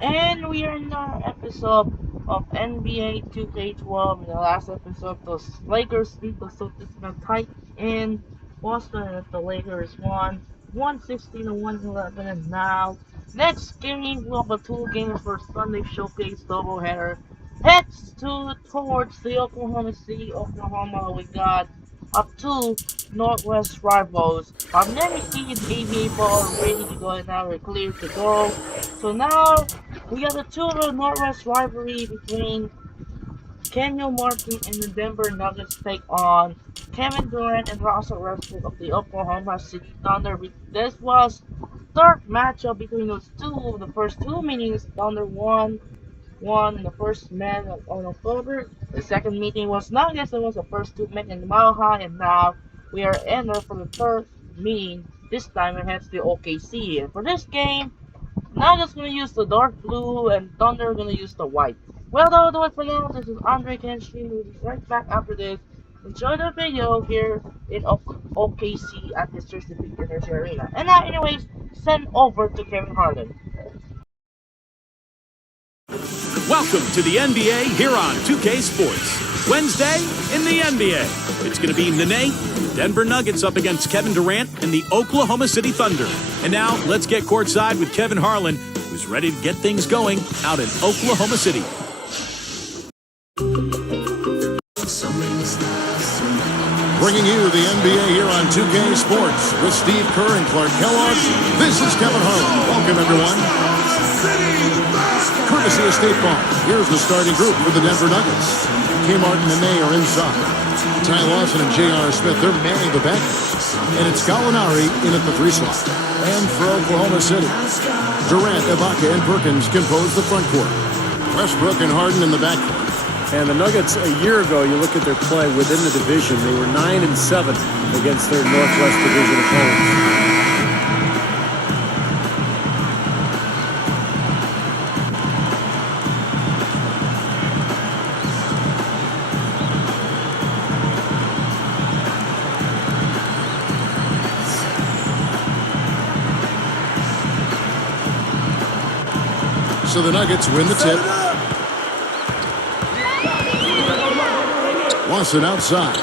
And we are in our episode of NBA 2K12. In the last episode, the Lakers beat the Celtics in a tight in Boston, and the Lakers won 116 to 111. And now, next game, we'll have a two-game for Sunday Showcase doubleheader. Heads towards the Oklahoma City, Oklahoma. We got up two Northwest rivals. Our Key and ABA ball are ready to go, and now we're clear to go. So now we got the two Northwest rivalry between Kenyon Martin and the Denver Nuggets take on Kevin Durant and Russell Westbrook of the Oklahoma City Thunder. This was third matchup between those two. The first two meetings, Thunder won in the first match on October. The second meeting was Nuggets. It was the first two met in Mile High, and now we are in there for the third meeting. This time it heads to OKC. And for this game, Nuggets gonna use the dark blue and Thunder gonna use the white. Well, that'll do it for now. This is Andre Kenshin. We'll be right back after this. Enjoy the video here in OKC at the Certificate Energy Arena. And now, anyways, send over to Kevin Harlan. Welcome to the NBA here on 2K Sports. Wednesday in the NBA. It's going to be Nene, the Denver Nuggets up against Kevin Durant and the Oklahoma City Thunder. And now let's get courtside with Kevin Harlan, who's ready to get things going out in Oklahoma City. Bringing you the NBA here on 2K Sports with Steve Kerr and Clark Kellogg. This is Kevin Harlan. Welcome, everyone. Courtesy of State Farm, here's the starting group for the Denver Nuggets. Kmart and Nene are inside. Ty Lawson and J.R. Smith, they're manning the back. And it's Gallinari in at the three slot. And for Oklahoma City, Durant, Ibaka, and Perkins compose the front court. Westbrook and Harden in the back court. And the Nuggets, a year ago, you look at their play within the division, they were 9-7 against their Northwest Division opponents. So the Nuggets win the tip. Lawson outside.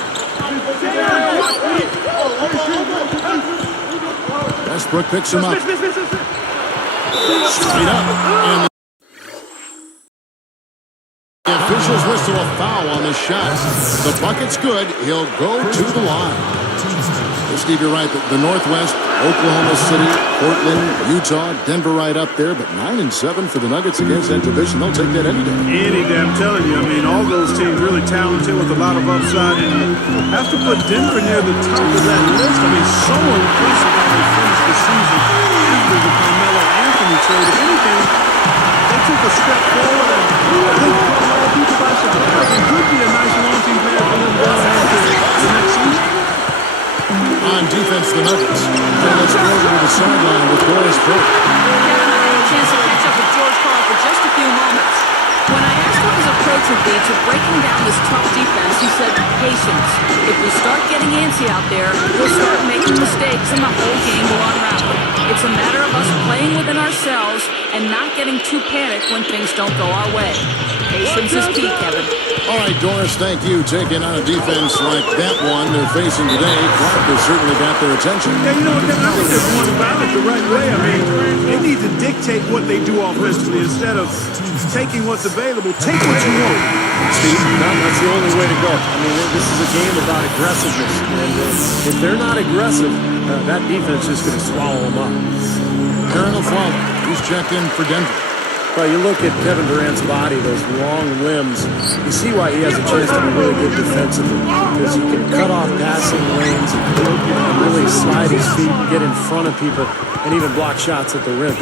Westbrook picks him up. Straight up. And the officials whistle a foul on the shot. The bucket's good. He'll go to the line. Steve, you're right. The Northwest, Oklahoma City, Portland, Utah, Denver right up there, but 9-7 for the Nuggets against that division. They'll take that any day. Any day, I'm telling you. I mean, all those teams really talented with a lot of upside, and you have to put Denver near the top of that list. I mean, so impressive how they finished the season after the Carmelo Anthony trade. If anything, they took a step forward, and I think caught a lot of people by surprise. It could be a nice launching pad for them going into the next season. On defense, the Nuggets. And let's go over to the sideline with Doris Burke. Kevin, I had a chance to catch up with George Karl for just a few moments. When I asked what his approach would be to breaking down this tough defense, he said, patience. If we start getting antsy out there, we'll start making mistakes and the whole game will unravel. It's a matter of us playing within ourselves and not getting too panicked when things don't go our way. Patience is key, Kevin. All right, Doris, thank you. Taking on a defense like that one they're facing today, Clark has certainly got their attention. Yeah, you know what, Kevin, I think they're going about it the right way. I mean, they need to dictate what they do offensively instead of taking what's available. Take what you want. Steve, that's the only way to go. I mean, this is a game about aggressiveness. And if they're not aggressive, that defense is going to swallow them up. Aaron LaFleur, he's checked in for Denver. Well, you look at Kevin Durant's body, those long limbs, you see why he has a chance to be really good defensively. Because he can cut off passing lanes and really slide his feet and get in front of people and even block shots at the rim.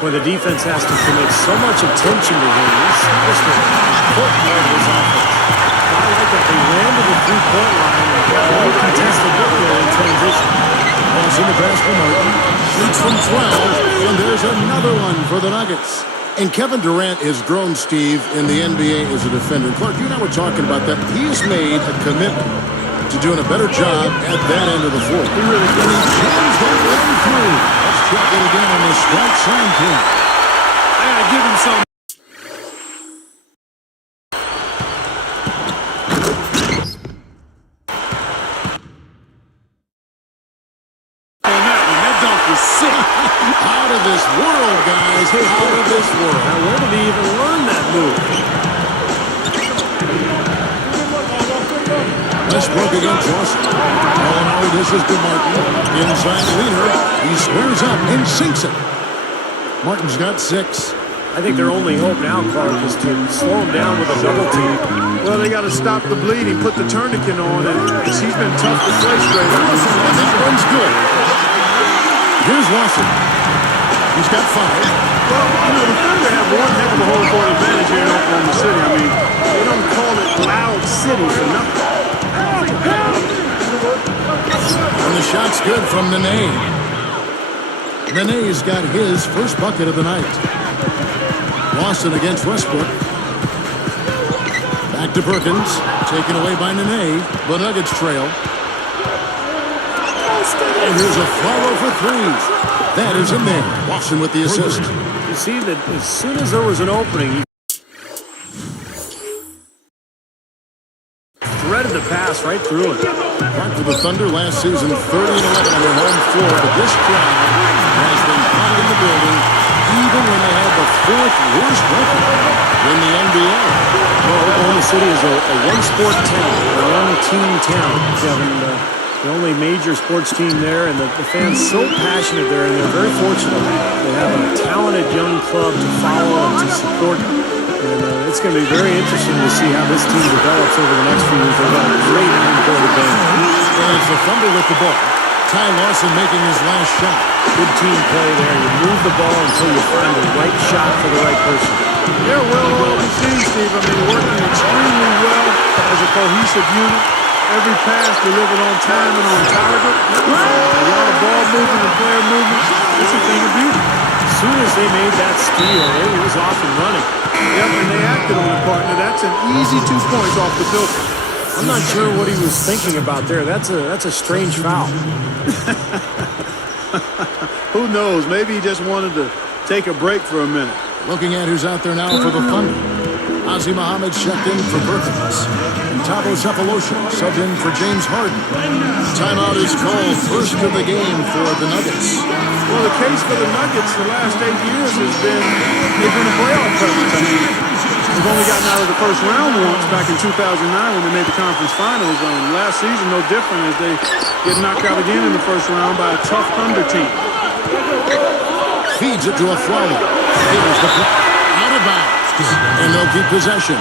Where the defense has to commit so much attention to him, he's just an important part of his offense. I like that they ran to the three-point line and all contested look there in transition. Pass in the pass for Martin. Shoots from 12, and there's another one for the Nuggets. And Kevin Durant has grown, Steve, in the NBA as a defender. Clark, you and I were talking about that. He has made a commitment to doing a better job at that end of the floor. He really did. And he jams that one through. Let's check it again on the strike sign count. I trying to give him some. That dunk was sick. Out of this world, guys. Out of this world. Now, where did he even learn that move? Westbrook against Lawson. Molinari dishes to Martin. Inside leader. He squares up and sinks it. Martin's got 6. I think their only hope now, Clark, is to slow him down with a double team. Well, they got to stop the bleeding, put the tourniquet on, and he's been tough to play straight up. And that one's good. Here's Lawson. He's got 5. Well, the Thunder have one heck of a home court advantage here in Oklahoma City. I mean, they don't call it Loud City for nothing. And the shot's good from Nene. Nene's got his first bucket of the night. Lawson against Westbrook. Back to Perkins. Taken away by Nene. The Nuggets trail. And here's a follow for 3s. That is in there. Lawson with the assist. You see that as soon as there was an opening, he threaded the pass right through it. Back to the Thunder last season, 30-11 on their home floor. But this crowd has been hot in the building, even when they had the 4th worst record in the NBA. Well, Oklahoma City is a one-sport town, a one-team town, Kevin. The only major sports team there, and the fans so passionate there, and they're very fortunate. They have a talented young club to follow and to support. And it's going to be very interesting to see how this team develops over the next few years. They've got a great home court advantage. And it's the Thunder with the ball. Ty Lawson making his last shot. Good team play there. You move the ball until you find the right shot for the right person. They're well received, Steve. I mean, working extremely well as a cohesive unit. Every pass delivered on time and on target. A lot of ball movement and player movement. It's a thing of beauty. As soon as they made that steal, it was off and running. Yep, and they acted on it, partner. That's an easy 2 points off the filter. I'm not sure what he was thinking about there. That's a strange foul. Who knows? Maybe he just wanted to take a break for a minute. Looking at who's out there now for the Thunder. Ozzy Muhammad checked in for Perkins. And Thabo Sefolosha subbed in for James Harden. Timeout is called, first of the game for the Nuggets. Well, the case for the Nuggets the last 8 years has been they've been a playoff presence. I mean, they've only gotten out of the first round once back in 2009 when they made the conference finals. Last season, no different as they get knocked out again in the first round by a tough Thunder team. Feeds it to a Flowey. Here's the play. Out of bounds. And they'll keep possession.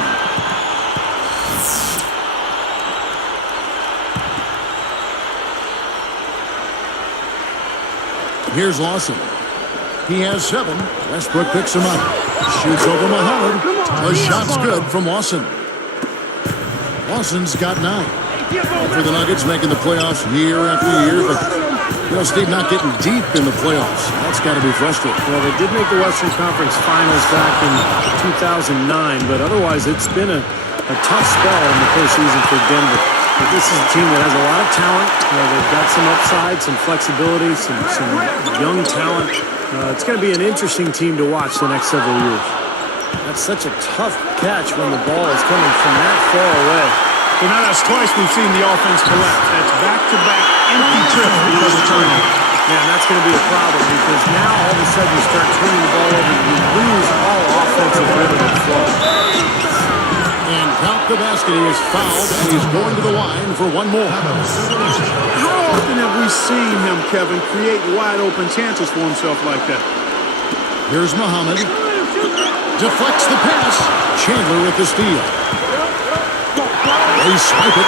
Here's Lawson. He has 7. Westbrook picks him up. Shoots over Muhammad. The shot's good from Lawson. Lawson's got 9. For the Nuggets making the playoffs year after year, but Steve, not getting deep in the playoffs. That's got to be frustrating. Well, they did make the Western Conference Finals back in 2009, but otherwise it's been a tough spell in the postseason for Denver. But this is a team that has a lot of talent. They've got some upside, some flexibility, some young talent. It's going to be an interesting team to watch the next several years. That's such a tough catch when the ball is coming from that far away. Well, now that's twice we've seen the offense collapse. That's back-to-back empty trips because of turnover. Man, that's going to be a problem because now all of a sudden you start turning the ball over and you lose all offensive rhythm and flow. And count the basket. He is fouled, and he's going to the line for one more. How often have we seen him, Kevin, create wide-open chances for himself like that? Here's Muhammad. Deflects the pass. Chandler with the steal. They swipe it.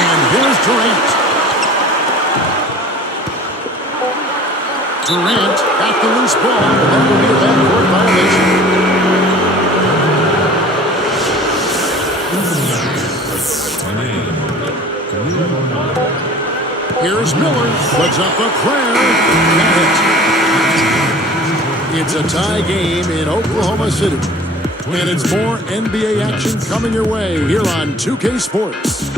And here's Durant. Durant got the loose ball, but that will be a backcourt violation. Here's Miller. Puts up a prayer. Got it. It's a tie game in Oklahoma City. And it's more NBA action coming your way here on 2K Sports.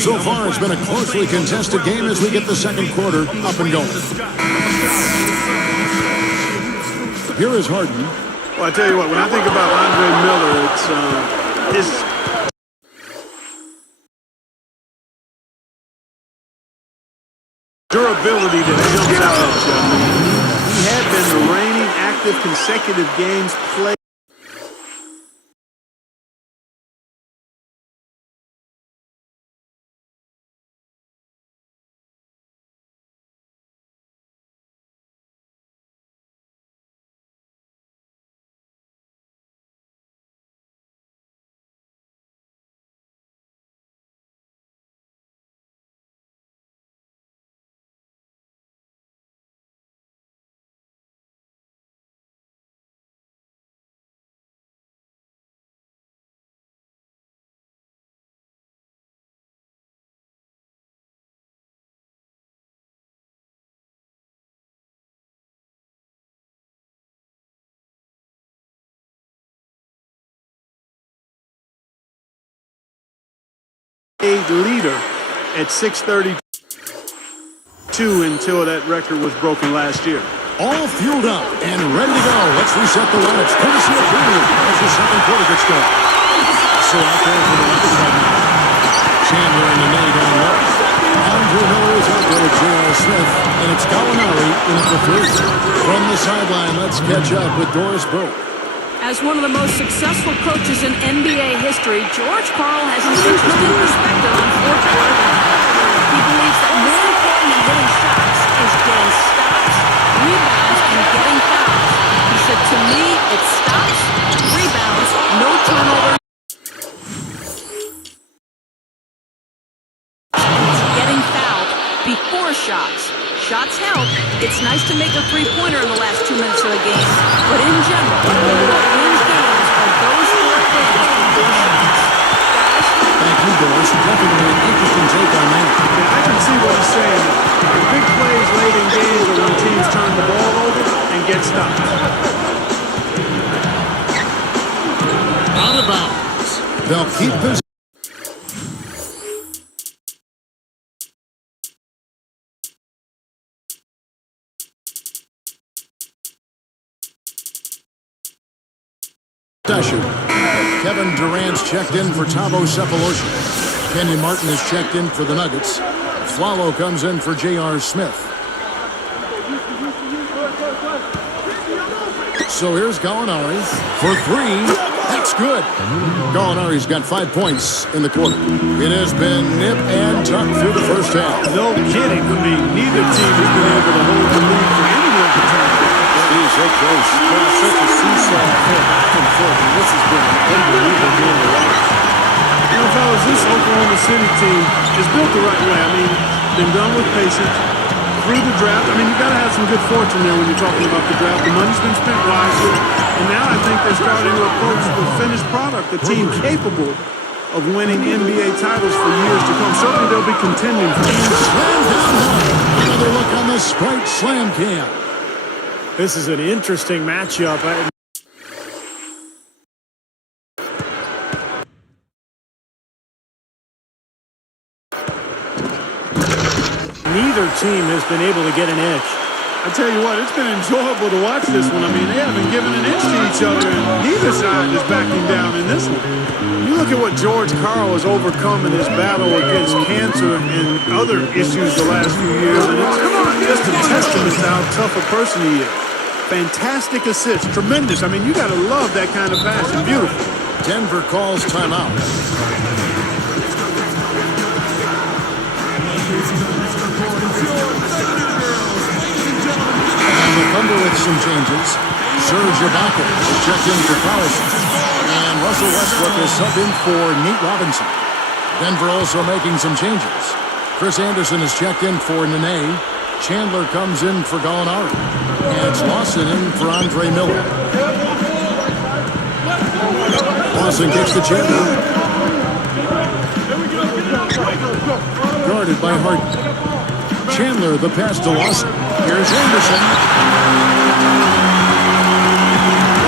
So far, it's been a closely contested game as we get the second quarter up and going. Here is Harden. Well, I tell you what, when I think about Andre Miller, it's his durability that jumps out at you. I mean, he had been the reigning active consecutive games played. Leader at 6:32 until that record was broken last year. All fueled up and ready to go. Let's reset the lineups. Courtesy of Premium as the second quarter gets going. So out there for the left side now. Chandler and Nene down low. Andrew Miller is out there with J.R. Smith, and it's Gallinari in at the three. From the sideline, let's catch up with Doris Burke. As one of the most successful coaches in NBA history, George Karl has an interesting perspective on fourth quarter. He believes that more important than hitting shots is getting stops, rebounds, and getting fouls. He said, to me, it's stops, rebounds, no turnovers. It's getting fouled before shots. Shots help. It's nice to make a three-pointer in the last 2 minutes of the game, but in general, what wins games are those four things before shots. Guys? Thank you, Doris. Definitely an interesting take on that. Yeah, I can see what he's saying. The big plays late in games are when teams turn the ball over and get stopped. Out of bounds. They'll keep this. Kevin Durant's checked in for Thabo Sefolosha. Kenyon Martin is checked in for the Nuggets. Flalo comes in for J.R. Smith. So here's Gallinari for three. That's good. Gallinari's got 5 points in the quarter. It has been nip and tuck through the first half. No kidding. I mean, neither team has been able to hold the lead for any length of time. He's so close. There's such a seesaw back and forth, and this has been an unbelievable game to watch. You know, fellas, this Oklahoma City team is built the right way. I mean, been done with patience through the draft. I mean, you got to have some good fortune there when you're talking about the draft. The money's been spent wisely, and now I think they're starting to approach the finished product, the team capable of winning NBA titles for years to come. Certainly they'll be contending for years. Slam down one. Another look on the Sprite Slam Cam. This is an interesting matchup. Neither team has been able to get an edge. I tell you what, it's been enjoyable to watch this one. I mean, they haven't given an inch to each other, and neither side is backing down in this one. You look at what George Karl has overcome in his battle against cancer and other issues the last few years, and it's just a testament to how tough a person he is. Fantastic assist, tremendous. I mean, you got to love that kind of passion. Beautiful. Denver calls timeout. And the Thunder with some changes. Serge Ibaka is checked in for Collison. And Russell Westbrook is subbed in for Nate Robinson. Denver also making some changes. Chris Anderson is checked in for Nene. Chandler comes in for Gallinari. And it's Lawson in for Andre Miller. Lawson gets the Chandler. Guarded by Harden. Chandler, the pass to Lawson. Here's Anderson.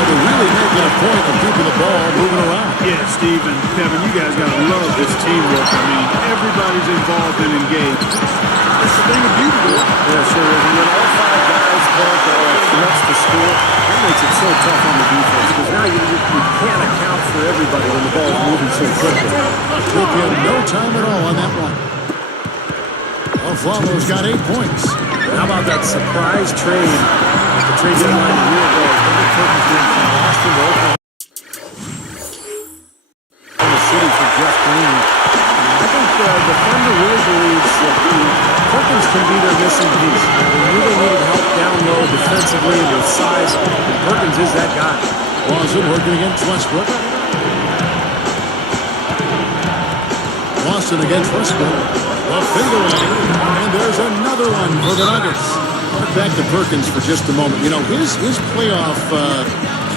they're really making a point of keeping the ball moving around. Yeah, Steve and Kevin, you guys got to love this teamwork. I mean, everybody's involved and engaged. It's the thing of beauty, boy. Yeah, sure is. And when all 5 guys Clark are threats to score, that makes it so tough on the defense because now you can't account for everybody when the ball's moving so quickly. Took him no time at all on that one. Buffalo's got 8 points. How about that surprise trade at the trade deadline a year ago? Kendrick Perkins went from Boston to Oklahoma City for Jeff Green. I think the Thunder really believes that Perkins can be their missing piece. They really needed help down low defensively with size, and Perkins is that guy. Lawson working against Westbrook. Lawson against Westbrook. A fadeaway, and there's another one for the Nuggets. Back to Perkins for just a moment. You know, his playoff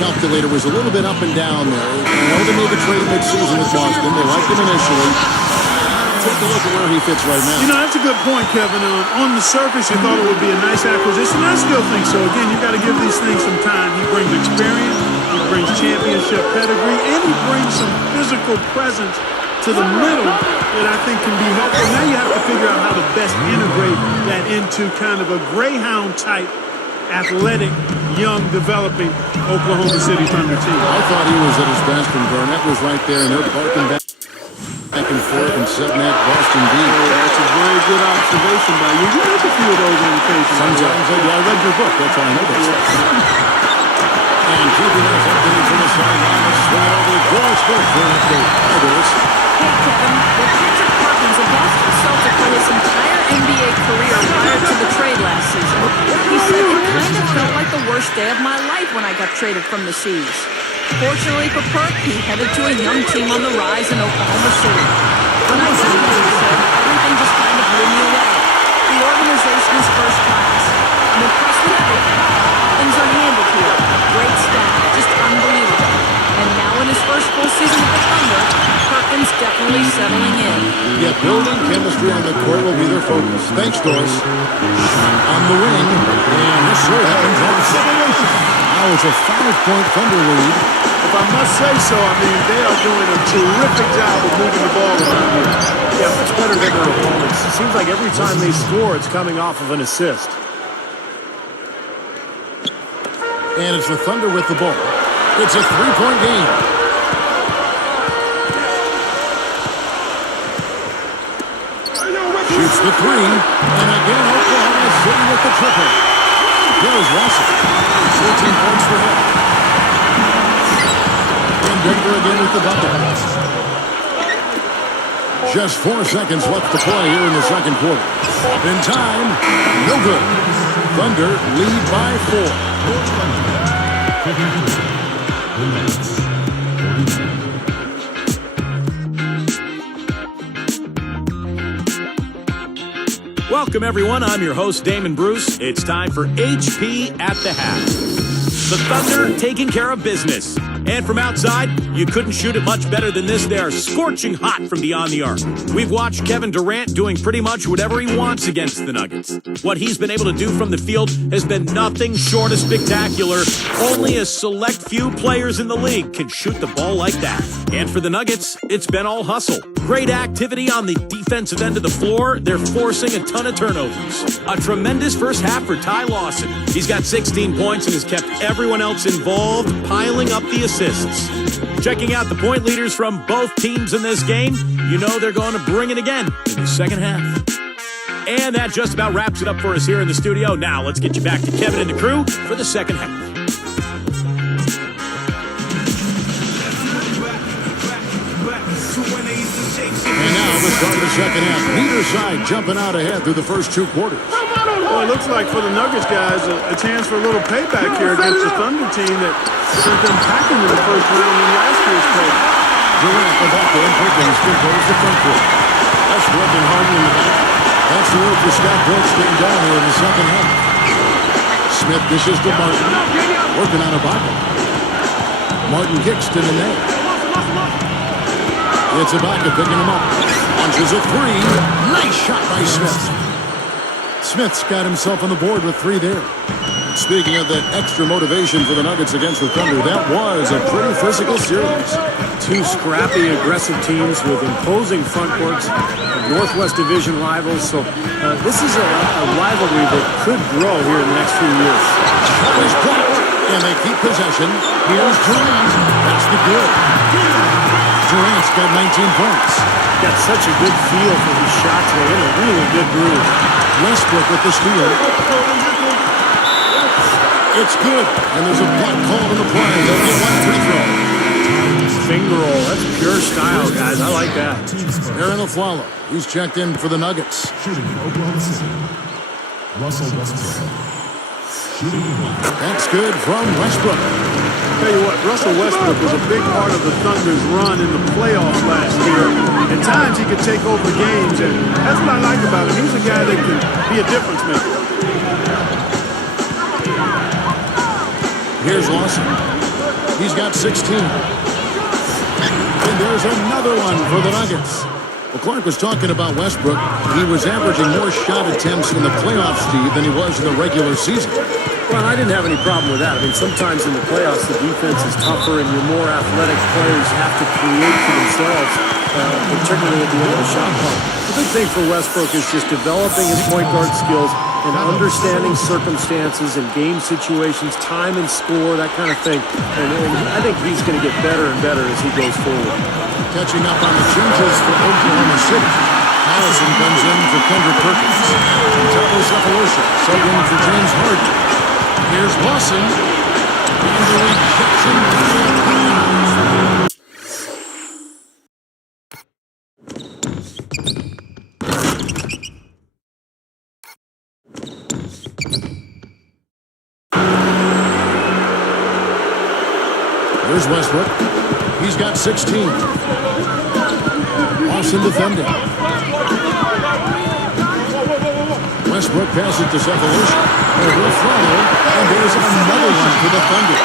calculator was a little bit up and down there. I know they made the trade mid-season with Boston. They liked him initially. Take a look at where he fits right now. You know, that's a good point, Kevin. On the surface, you thought it would be a nice acquisition. I still think so. Again, you got to give these things some time. He brings experience, he brings championship pedigree, and he brings some physical presence to the middle that I think can be helpful. Now you have to figure out how to best integrate that into kind of a Greyhound-type, athletic, young, developing Oklahoma City Thunder team. I thought he was at his best when Garnett was right there, and they're barking back and forth and setting that Boston beat. Oh, that's a very good observation by you. You make a few of those on occasion. Sometimes I read your book. That's how I know that. And keeping us updated from the sideline, let's swing it over to Doris Burke for an update. Hi, Doris. Hey, Kevin. Well, Kendrick Perkins, a Boston Celtic for his entire NBA career prior to the trade last season. He said it kind of felt like the worst day of my life when I got traded from the Seas. Fortunately for Perk, he headed to a young team on the rise in Oklahoma City. When I got here, he said, everything just kind of blew me away. The organization is first class. I'm impressed with everything. Things are handled here. Great staff, just unbelievable. And now in his first full season with the Thunder, Perkins definitely settling in. Yeah, building chemistry on the court will be their focus. Thanks, Doris. On the wing, and this sure happens on the separation. Now it's a 5-point Thunder lead. If I must say so, I mean, they are doing a terrific job of moving the ball around here. Yeah, much better than their opponents. It seems like every time they score, it's coming off of an assist. And it's the Thunder with the ball. It's a 3-point game. Shoots the 3, and again Oklahoma City with the triple. Here's Russell. 14 points for him. And Denver again with the bucket. Just 4 seconds left to play here in the second quarter. In time, no good. Thunder lead by 4. Welcome, everyone. I'm your host, Damon Bruce. It's time for HP at the half. The Thunder taking care of business. And from outside, you couldn't shoot it much better than this. They are scorching hot from beyond the arc. We've watched Kevin Durant doing pretty much whatever he wants against the Nuggets. What he's been able to do from the field has been nothing short of spectacular. Only a select few players in the league can shoot the ball like that. And for the Nuggets, it's been all hustle. Great activity on the defensive end of the floor. They're forcing a ton of turnovers. A tremendous first half for Ty Lawson. He's got 16 points and has kept everyone else involved, piling up the assists. Checking out the point leaders from both teams in this game, you know they're going to bring it again in the second half. And that just about wraps it up for us here in the studio. Now let's get you back to Kevin and the crew for the second half. And now the start of the second half. Neither side jumping out ahead through the first 2 quarters. Well, it looks like for the Nuggets guys, a chance for a little payback here against the Thunder team that sent them packing in the first round in last year's play. Durant about to Perkins controls the front court. That's working hard in the back. That's the work for Scott Brooks getting down here in the second half. Smith dishes to Martin. Working on a bucket. Martin kicks to the net. It's Ibaka picking him up. Launches a 3. Nice shot by Smith. Smith's got himself on the board with 3 there. Speaking of that extra motivation for the Nuggets against the Thunder, that was a pretty physical series. Two scrappy, aggressive teams with imposing front courts, Northwest Division rivals. So this is a rivalry that could grow here in the next few years. Shot is blocked, and they keep possession. Here's Durant. That's the good. Durant's got 19 points. Got such a good feel for his shots. They're in a really good groove. Westbrook with the steal. It's good, and there's a block called in the play. They'll get one free throw. Finger roll. That's pure style, guys. I like that. Aaron Aflalo. He's checked in for the Nuggets. Shooting Oklahoma City, Russell Westbrook. That's good from Westbrook. Tell you what, Russell Westbrook was a big part of the Thunder's run in the playoffs last year. At times, he could take over games, and that's what I like about him. He's a guy that can be a difference maker. Here's Lawson. He's got 16. And there's another one for the Nuggets. Well, Clark was talking about Westbrook. He was averaging more shot attempts in the playoffs, Steve, than he was in the regular season. Well, I didn't have any problem with that. I mean, sometimes in the playoffs, the defense is tougher and your more athletic players have to create for themselves, particularly at the end of the shot clock. The big thing for Westbrook is just developing his point guard skills and understanding circumstances and game situations, time and score, that kind of thing. And I think he's going to get better and better as he goes forward. Catching up on the changes for Oklahoma City. Allison comes in for Kendrick Perkins. Tabo Cephalosha subbed in for James Harden. Here's Lawson. And the rejection. Here's Westbrook. He's got 16. Lawson defending. Westbrook passes to Cephalosha. He'll follow, and there's another one for the Thunder.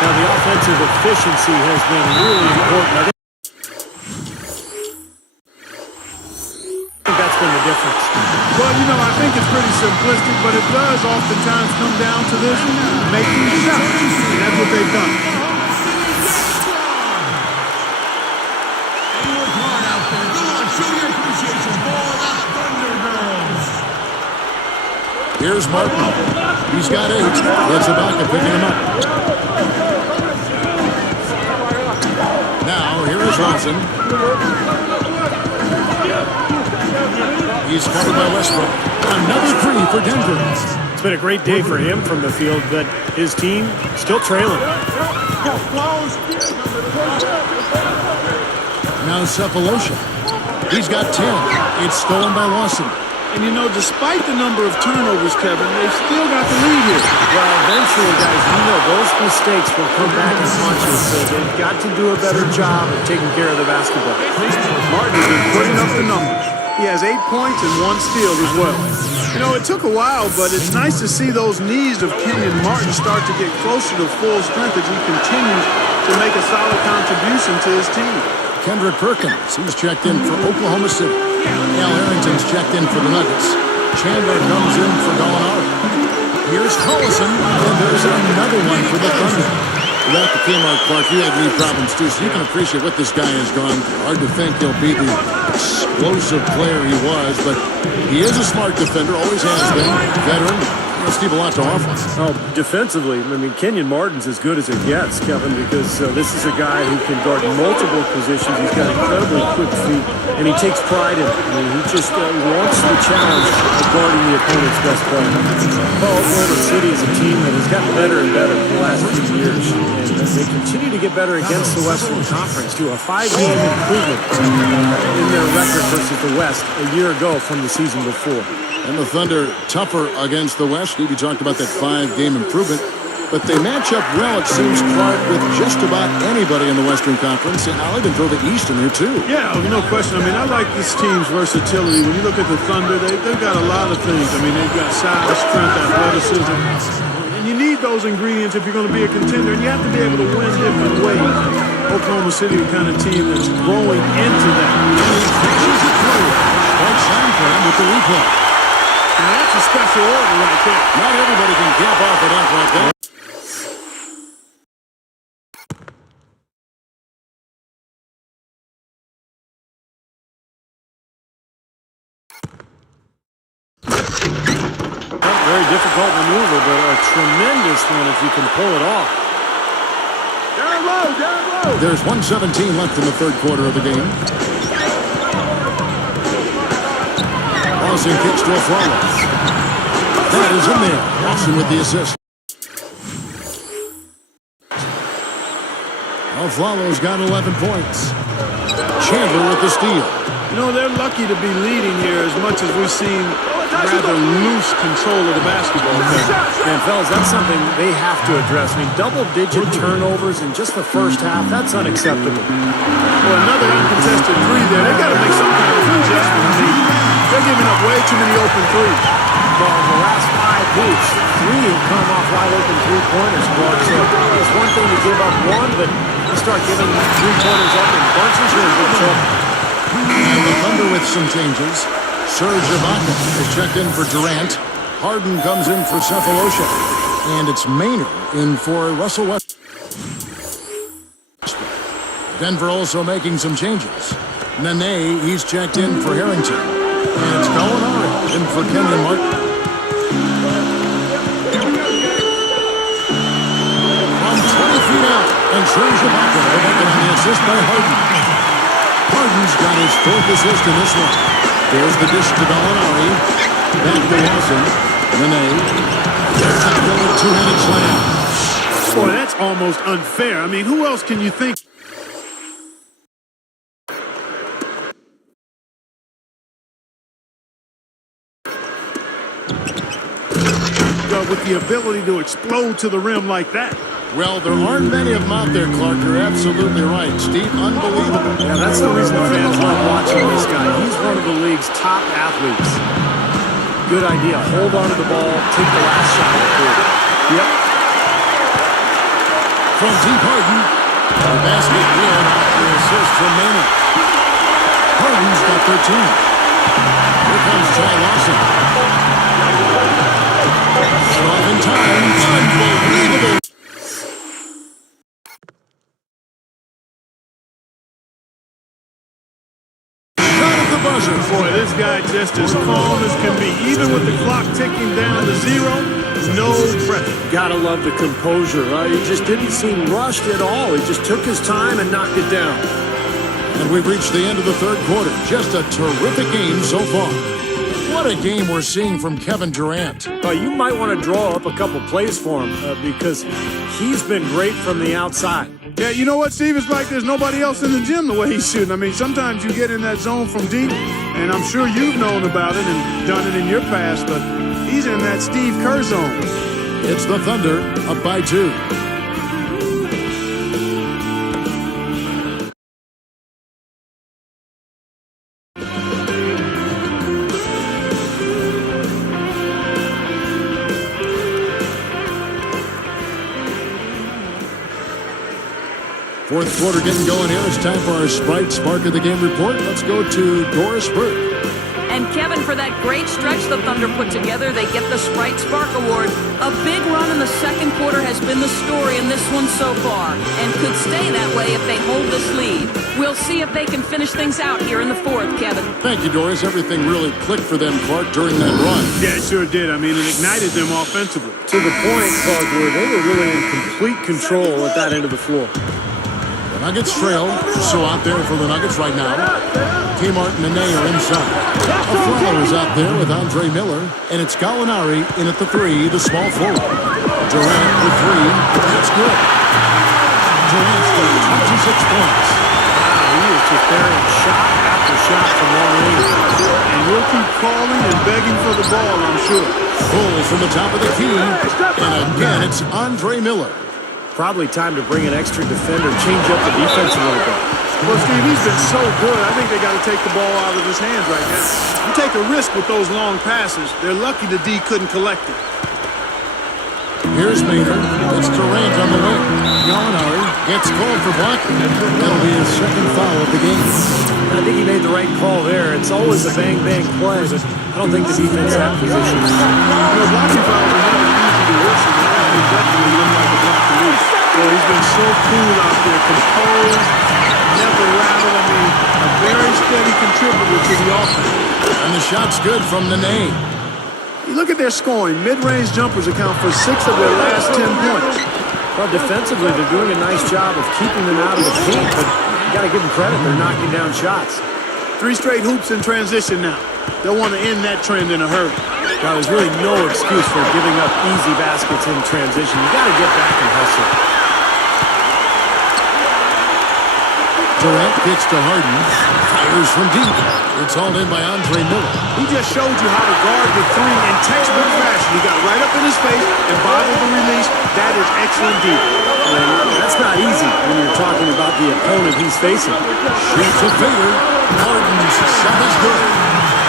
Now, the offensive efficiency has been really important. I think that's been the difference. Well, you know, I think it's pretty simplistic, but it does oftentimes come down to this, making shots. And that's what they've done. Here's Martin. He's got 8. It's Ibaka picking him up. Now, here is Lawson. He's covered by Westbrook. Another 3 for Denver. It's been a great day for him from the field, but his team still trailing. Now Cephalosha. He's got 10. It's stolen by Lawson. And, you know, despite the number of turnovers, Kevin, they've still got the lead here. Well, eventually, guys, you know those mistakes will come back and haunt you, so they've got to do a better job of taking care of the basketball. Martin has been putting up the numbers. He has 8 points and 1 steal as well. You know, it took a while, but it's nice to see those knees of Kenyon Martin start to get closer to full strength as he continues to make a solid contribution to his team. Kendrick Perkins, he's checked in for Oklahoma City. Al Harrington's checked in for the Nuggets. Chandler comes in for Gallinari. Here's Collison, and there's another one for the Thunder. Without the Kmart, Clark, you had knee problems too, so you can appreciate what this guy has gone through. Hard to think he'll be the explosive player he was, but he is a smart defender, always has been. Veteran. Steve, a lot to offer. Oh, defensively, I mean, Kenyon Martin's as good as it gets, Kevin, because this is a guy who can guard multiple positions. He's got incredibly quick feet, and he takes pride in it. I mean, he just wants the challenge of guarding the opponent's best player. Well, Oklahoma City is a team that has gotten better and better for the last few years, and they continue to get better against the Western Conference, too. A 5-game improvement in their record versus the West a year ago from the season before. And the Thunder tougher against the West. Stevie talked about that 5-game improvement. But they match up well, it seems, Clark, with just about anybody in the Western Conference. And I'll even throw the East in there, too. Yeah, no question. I mean, I like this team's versatility. When you look at the Thunder, they've got a lot of things. I mean, they've got size, strength, athleticism. And you need those ingredients if you're going to be a contender. And you have to be able to win different ways. Oklahoma City, the kind of team that's growing into that. And he finishes it through. Clark Sanford with the replay. And that's a special order right there. Not everybody can cap off an act like that. Not a very difficult maneuver, but a tremendous one if you can pull it off. Down low, down low. There's 1:17 left in the third quarter of the game. Lawson kicks to Aflalo. That is in there. Lawson with the assist. Aflalo's got 11 points. Chandler with the steal. You know, they're lucky to be leading here as much as we've seen rather loose control of the basketball. And fellas, that's something they have to address. I mean, double-digit turnovers in just the first half, that's unacceptable. Well, another uncontested three there. They've got to make some kind of adjustment. They're giving up way too many open threes. Well, in the last 5 weeks, 3 have come off wide-open three-pointers, Clark. So it's one thing to give up one, but you start giving three-pointers up in bunches, you're in good trouble. And the Thunder with some changes. Serge Ibaka is checked in for Durant. Harden comes in for Cephalosha. And it's Maynard in for Russell Westbrook. Denver also making some changes. Nene, he's checked in for Harrington. And it's Gallinari in for Kenyon Martin. From 20 feet out, and Serge Ibaka making on the assist by Harden. Harden's got his 4th assist in this one. There's the dish to Gallinari. Back to Lawson. Nene. Tackle, two-handed slam. Boy, that's almost unfair. I mean, who else can you think? With the ability to explode to the rim like that. Well, there aren't many of them out there, Clark. You're absolutely right. Steve, unbelievable. Yeah, that's the reason the fans love watching this guy. He's one of the league's top athletes. Good idea. Hold on to the ball. Take the last shot at the quarter. Yep. From deep Harden. The basket good. The assist from Maynard. Harden's got 13. Here comes Ty Lawson. Off in time. Unbelievable. Boy, this guy just as calm as can be. Even with the clock ticking down to 0, no pressure. Gotta love the composure, right? He just didn't seem rushed at all. He just took his time and knocked it down. And we've reached the end of the third quarter. Just a terrific game so far. What a game we're seeing from Kevin Durant. You might want to draw up a couple plays for him because he's been great from the outside. Yeah, you know what, Steve? It's like there's nobody else in the gym the way he's shooting. I mean, sometimes you get in that zone from deep, and I'm sure you've known about it and done it in your past, but he's in that Steve Kerr zone. It's the Thunder up by 2. Fourth quarter getting going here. It's time for our Sprite Spark of the Game report. Let's go to Doris Burke. And Kevin, for that great stretch the Thunder put together, they get the Sprite Spark Award. A big run in the second quarter has been the story in this one so far, and could stay that way if they hold this lead. We'll see if they can finish things out here in the fourth, Kevin. Thank you, Doris. Everything really clicked for them, Clark, during that run. Yeah, it sure did. I mean, it ignited them offensively. To the point, Clark, where they were really in complete control at that end of the floor. Nuggets trail, so out there for the Nuggets right now. Kmart and Nene are inside. Aflalo is out there with Andre Miller, and it's Gallinari in at the 3, the small forward. Durant with 3, that's good. Durant's got 26 points. Wow, he is just burying shot after shot from long range. And we'll keep calling and begging for the ball, I'm sure. Full from the top of the key, and again it's Andre Miller. Probably time to bring an extra defender, change up the defense a little bit. Well, Steve, he's been so good. I think they got to take the ball out of his hands right now. You take a risk with those long passes. They're lucky the D couldn't collect it. Here's Maynard. It's Durant on the wing. Gallinari gets called for blocking. That'll be his second foul of the game. I think he made the right call there. It's always a bang-bang play, but I don't think the defense had position. Blocking fouls are never easy to whistle. They definitely look like a block to me. Well, he's been so cool out there, composed, never rattled. I mean, a very steady contributor to the offense. And the shot's good from Nene. You look at their scoring. Mid-range jumpers account for 6 of their last 10 points. Well, defensively, they're doing a nice job of keeping them out of the paint, but you got to give them credit. They're knocking down shots. 3 straight hoops in transition now. They'll want to end that trend in a hurry. Now, there's really no excuse for giving up easy baskets in transition. You got to get back and hustle. Durant gets to Harden. Fires from deep. It's hauled in by Andre Miller. He just showed you how to guard the 3 in textbook fashion. He got right up in his face and bobbled the release. That is excellent defense. That's not easy when you're talking about the opponent he's facing. Shoots a fader. Harden's shot is good.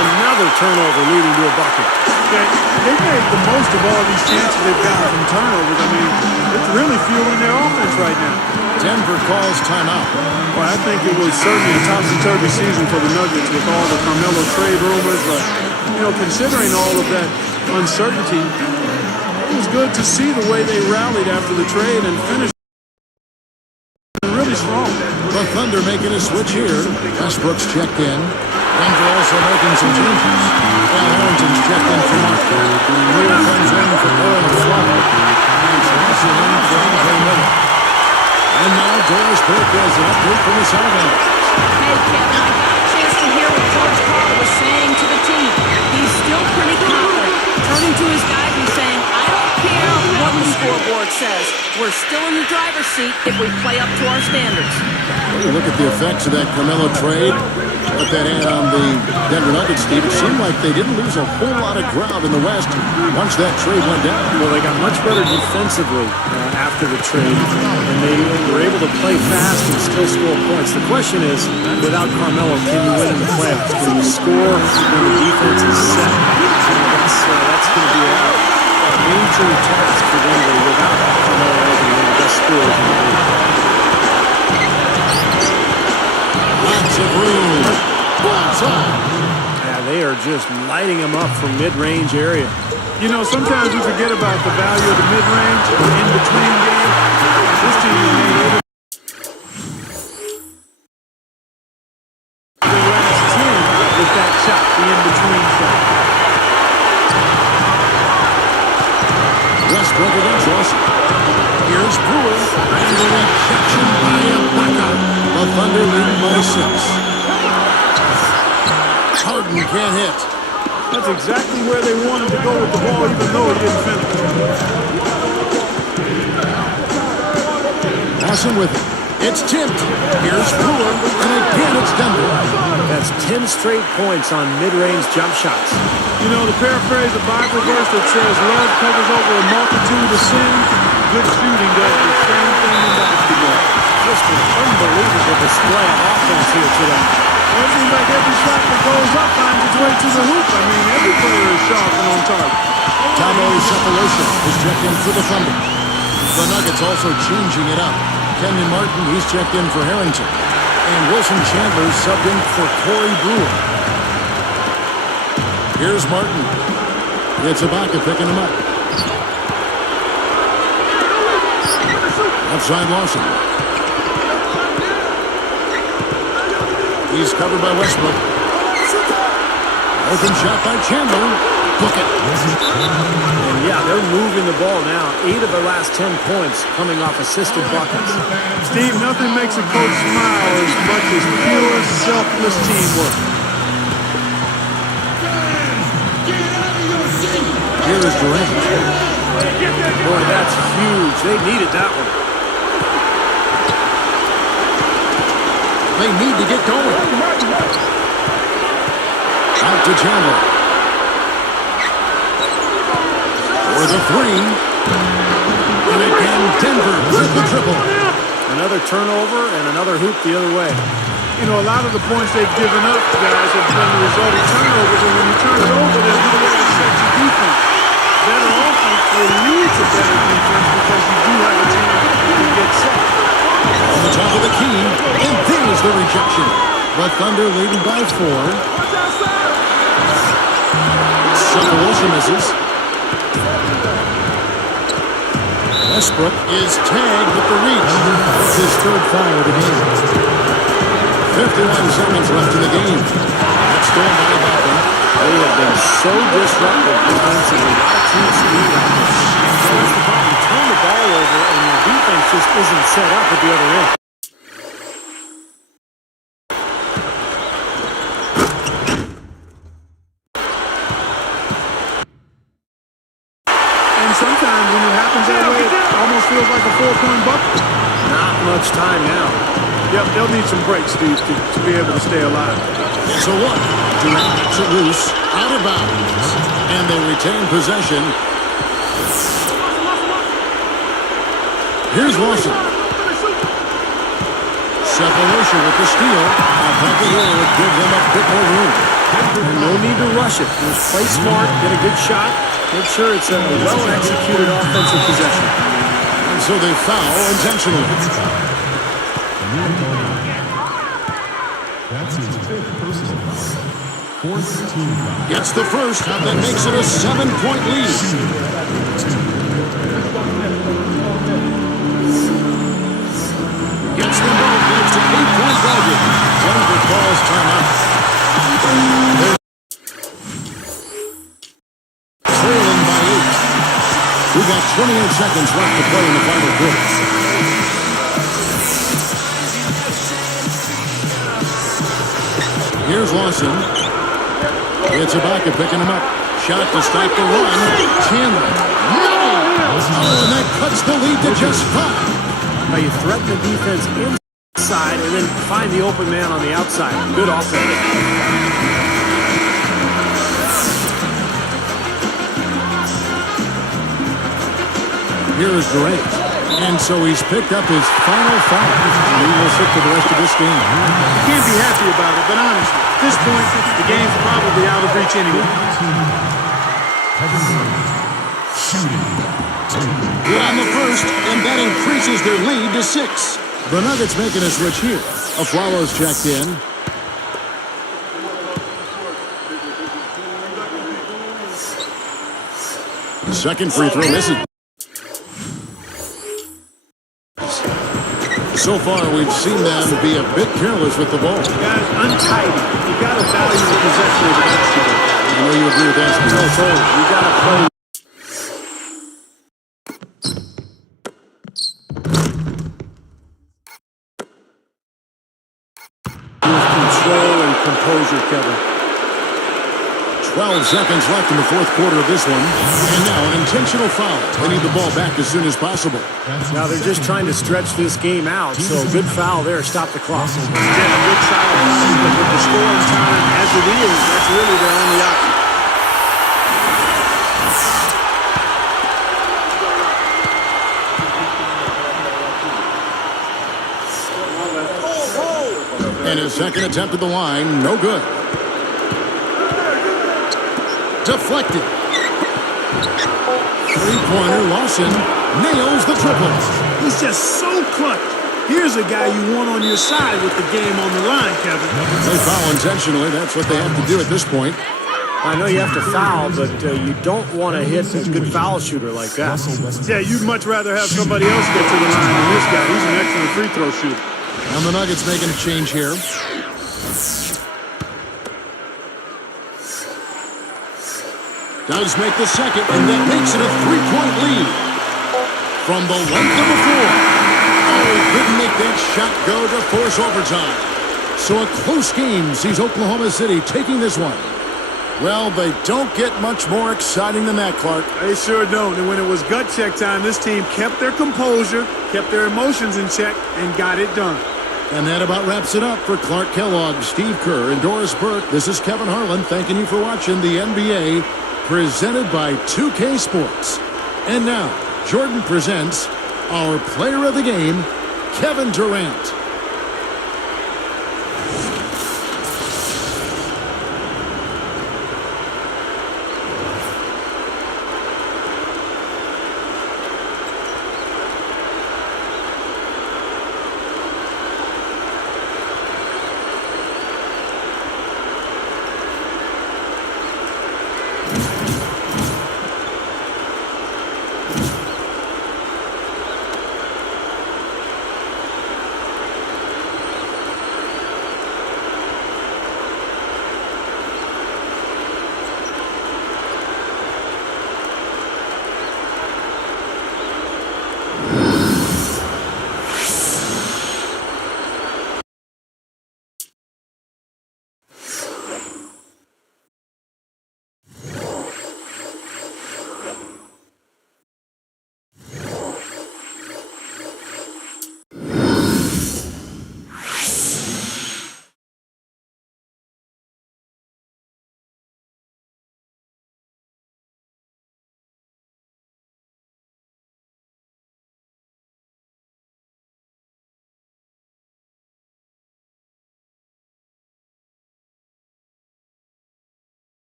Another turnover leading to a bucket. Okay, they made the most of all these chances they've gotten from turnovers. I mean, it's really fueling their offense right now. Denver calls timeout. Well, I think it was certainly a topsy-turvy season for the Nuggets with all the Carmelo trade rumors. But, you know, considering all of that uncertainty, it was good to see the way they rallied after the trade and finished really strong. The Thunder making a switch here. Westbrook's checked in. Denver also making some changes. Al Harrington's checked in for Mark. Miller comes in for Earl and Flopper. And Johnson in for Andre Miller. And now Doris Burke has an update from the sideline. Hey, Kevin, I got a chance to hear what George Karl was saying to the team. He's still pretty confident, turning to his guys and saying, I don't care what the scoreboard says. We're still in the driver's seat if we play up to our standards. Well, you look at the effects of that Carmelo trade, what that had on the Denver Nuggets, Steve. It seemed like they didn't lose a whole lot of ground in the West once that trade went down. Well, they got much better defensively after the trade, and they were able to play fast and still score points. The question is, without Carmelo, can you win in the playoffs? Can you score when the defense is set? That's going to be a major task for Denver without Carmelo as one of the best scorers in the league. Lots of room. Yeah, they are just lighting them up from mid-range area. You know, sometimes we forget about the value of the mid-range in-between game. This team has made over the last 10 with that shot, the in-between shot. Westbrook against Russell. Here's Brewer. And the rejection by Ibaka. The Thunder lead by 6. Harden can't hit. That's exactly where they wanted to go with the ball, even though he didn't finish. Passing with it. It's tipped. Here's Brewer. And again, it's Denver. That's 10 straight points on mid-range jump shots. You know, to paraphrase a Bible verse that says, love covers over a multitude of sins, good shooting does the same thing in basketball. Just an unbelievable display of offense here today. Well, it seems like every shot that goes up finds its way to the hoop. I mean, every player is sharp and on target. Tamo Cephalosha is checked in for the Thunder. The Nuggets also changing it up. Kenyon Martin, he's checked in for Harrington. And Wilson Chandler subbed in for Corey Brewer. Here's Martin. It's Ibaka picking him up. Outside Lawson. He's covered by Westbrook. Open shot by Chandler. Book it. And yeah, they're moving the ball now. 8 of their last 10 points coming off assisted buckets. Steve, nothing makes a coach smile as much as pure, selfless teamwork. Here is Durant. Boy, that's huge. They needed that one. They need to get going. Out to Chandler. For the 3. And again, Denver with the triple. Another turnover and another hoop the other way. You know, a lot of the points they've given up, guys, have been the result of turnovers. And when you turn it over, there's no way to set your defense. Better offense will lead to a better defense because you do have a chance to get set. On the top of the key, and there's the rejection. The Thunder leading by 4. Sefolosha misses. Westbrook is tagged with the reach. It's his 3rd foul of the game. 51 seconds left in the game. That's stolen by Ibaka. They have been so disruptive defensively. A lot of team speed out there. So that's the problem. You turn the ball over and your defense just isn't set up at the other end. And sometimes when it happens that way, it almost feels like a 4-point bucket. Not much time now. Yep, they'll need some breaks, Steve, to be able to stay alive. It's a 1. Durant knocks it loose, out of bounds, and they retain possession. Here's Lawson. Sefolosha with the steal. Ibaka here would give them a bit more room. And no need to rush it. Just play smart, get a good shot. Make sure it's a well-executed offensive possession. And so they foul intentionally. That's his 5th personal foul. 4th team foul. Gets the first, and that makes it a 7-point lead. Gets them both, and it's an 8-point ball game. Denver calls timeout. Trailing by 8. We've got 28 seconds left to play in the final quarter. Here's Lawson. It's Ibaka picking him up. Shot to stop the run. Chandler. No! Oh, and that cuts the lead to just 5. Now you threaten the defense inside and then find the open man on the outside. Good offense. Here is Durant. And so he's picked up his final foul. And he will sit for the rest of this game. You can't be happy about it, but honestly, at this point, the game's probably out of reach anyway. Good on the first, and that increases their lead to 6. The Nuggets making a switch here. Aflalo's checked in. Second free throw misses. So far, we've seen them be a bit careless with the ball. Guys, untidy. You got to value the possession of the basketball. I know you agree with that. No, totally. You got to play. With control and composure, Kevin. 12 seconds left in the 4th quarter of this one. And now an intentional foul. They need the ball back as soon as possible. Now they're just trying to stretch this game out, so good foul there. Stop the clock. Yeah, good solid foul, but with the scoring time as it is, that's really their only option. And his second attempt at the line, no good. Deflected. Three-pointer, Lawson nails the triple. He's just so clutch. Here's a guy you want on your side with the game on the line, Kevin. They foul intentionally. That's what they have to do at this point. I know you have to foul, but you don't want to hit a good foul shooter like that. Yeah, you'd much rather have somebody else get to the line than this guy. He's an excellent free throw shooter. And the Nuggets making a change here. Does make the second, and that makes it a 3-point lead. From the length of the floor. Oh, he couldn't make that shot go to force overtime. So a close game sees Oklahoma City taking this one. Well, they don't get much more exciting than that, Clark. They sure don't. And when it was gut check time, this team kept their composure, kept their emotions in check, and got it done. And that about wraps it up for Clark Kellogg, Steve Kerr, and Doris Burke. This is Kevin Harlan thanking you for watching the NBA presented by 2K Sports. And now, Jordan presents our player of the game, Kevin Durant.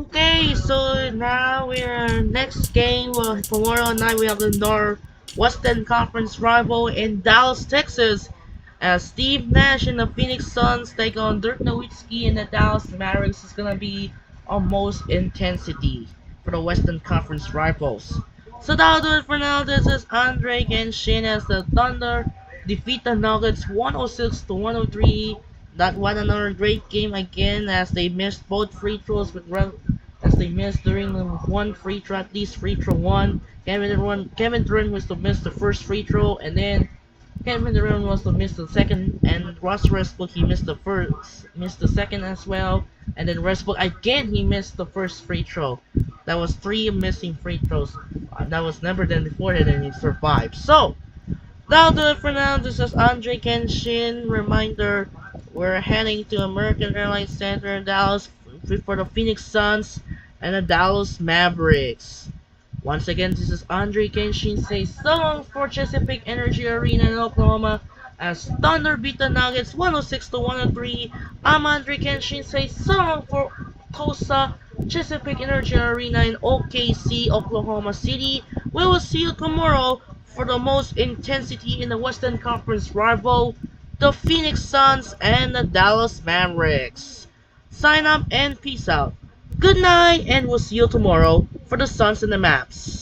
Okay, so now we're next game. Well, tomorrow night we have the Northwestern Conference rival in Dallas, Texas, as Steve Nash and the Phoenix Suns take on Dirk Nowitzki and the Dallas Mavericks. Is gonna be almost intensity for the Western Conference rivals. So that'll do it for now. This is Andre Genshin as the Thunder defeat the Nuggets 106 to 103. That was another great game again as they missed both free throws as they missed during the one free throw, at least free throw one. Kevin Durant was to miss the first free throw, and then Kevin Durant was to miss the second, and Ross Westbrook he missed the second as well, and then Westbrook again he missed the first free throw. That was three missing free throws. That was never done before that, and he survived. So that'll do it for now. This is Andre Kenshin. Reminder, we're heading to American Airlines Center in Dallas for the Phoenix Suns and the Dallas Mavericks. Once again, this is Andre Kenshin. Say so long for Chesapeake Energy Arena in Oklahoma as Thunder beat the Nuggets 106 to 103. I'm Andre Kenshin. Say so long for Tulsa Chesapeake Energy Arena in OKC, Oklahoma City. We will see you tomorrow for the most intensity in the Western Conference rival, the Phoenix Suns and the Dallas Mavericks. Sign up and peace out. Good night, and we'll see you tomorrow for the Suns and the Maps.